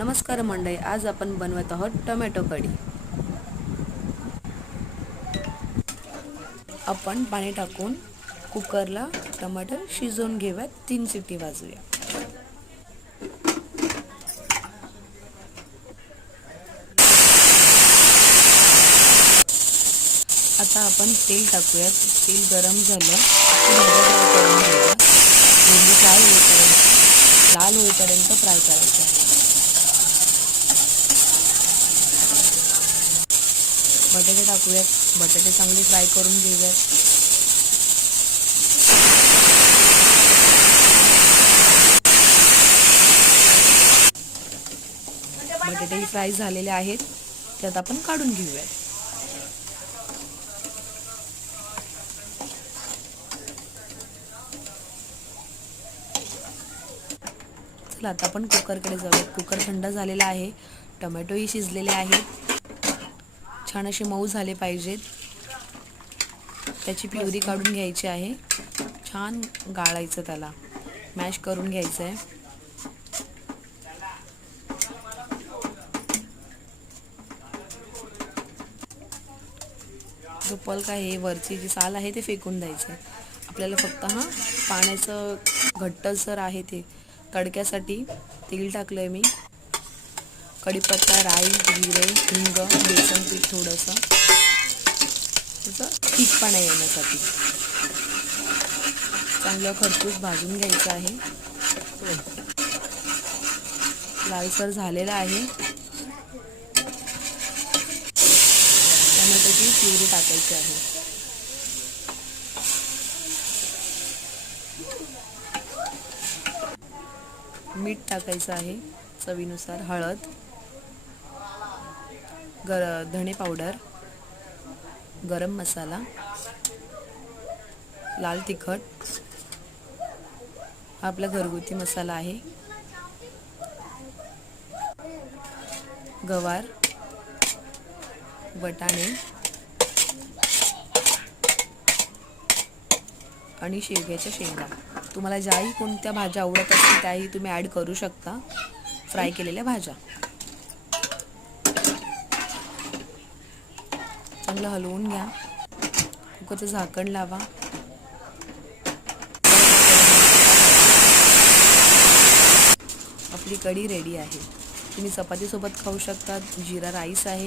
नमस्कार मंडळी, आज आपण बनवत आहोत टोमॅटो कढी। आपण पाणी टाकून कुकरला टमाटर शिजवून घेऊयात, 3 शिट्टी वाजवूया। आता आपण तेल टाकूयात। तेल गरम झालं की भेंडी फ्राय होईपर्यंत, लाल होईपर्यंत फ्राय करायचं आहे। बटाटे टाकूयात, बटाटे चांगले फ्राय करून घेऊयात। बटाटे फ्राय झालेले आहेत, त्यात आपण काढून घेऊयात। चला आता आपण कुकरकडे जाऊयात। कुकर थंड झालेला आहे, टोमॅटोही शिजलेले आहेत, छान असे मऊ झाले पाहिजेत। त्याची प्युरी काढून घ्यायची आहे, छान गाळायचं, त्याला मॅश करून घ्यायचं आहे। जो पल्प आहे, वरची जी साल आहे ते फेकून द्यायचं आहे। आपल्याला फक्त पाण्याचं घट्टसर आहे ते तडक्यासाठी तेल टाकलंय मी, कढीपत्ता, राई, जिरे, हिंग, बेसन पीठ थोडंसं, त्याचं थिकपणा येण्यासाठी चांगलं खरपूस भाजून घ्यायचं आहे। लालसर झालेला आहे। टोमॅटोची प्युरी टाकायची आहे। मीठ टाकायचं आहे चवीनुसार, हळद, धणे पावडर, गरम मसाला, लाल तिखट, हा आपला घरगुती मसाला आहे, गवार, वाटाणे आणि शेवग्याच्या शेंगा। तुम्हाला ज्याही कोणत्या भाज्या आवडत असतील त्याही तुम्ही ॲड करू शकता, फ्राय केलेल्या भाज्या। चांगलं हलवून घ्या, कुकरचं झाकण लावा। आपली कढी रेडी आहे। तुम्ही चपातीसोबत खाऊ शकता, जिरा राईस आहे।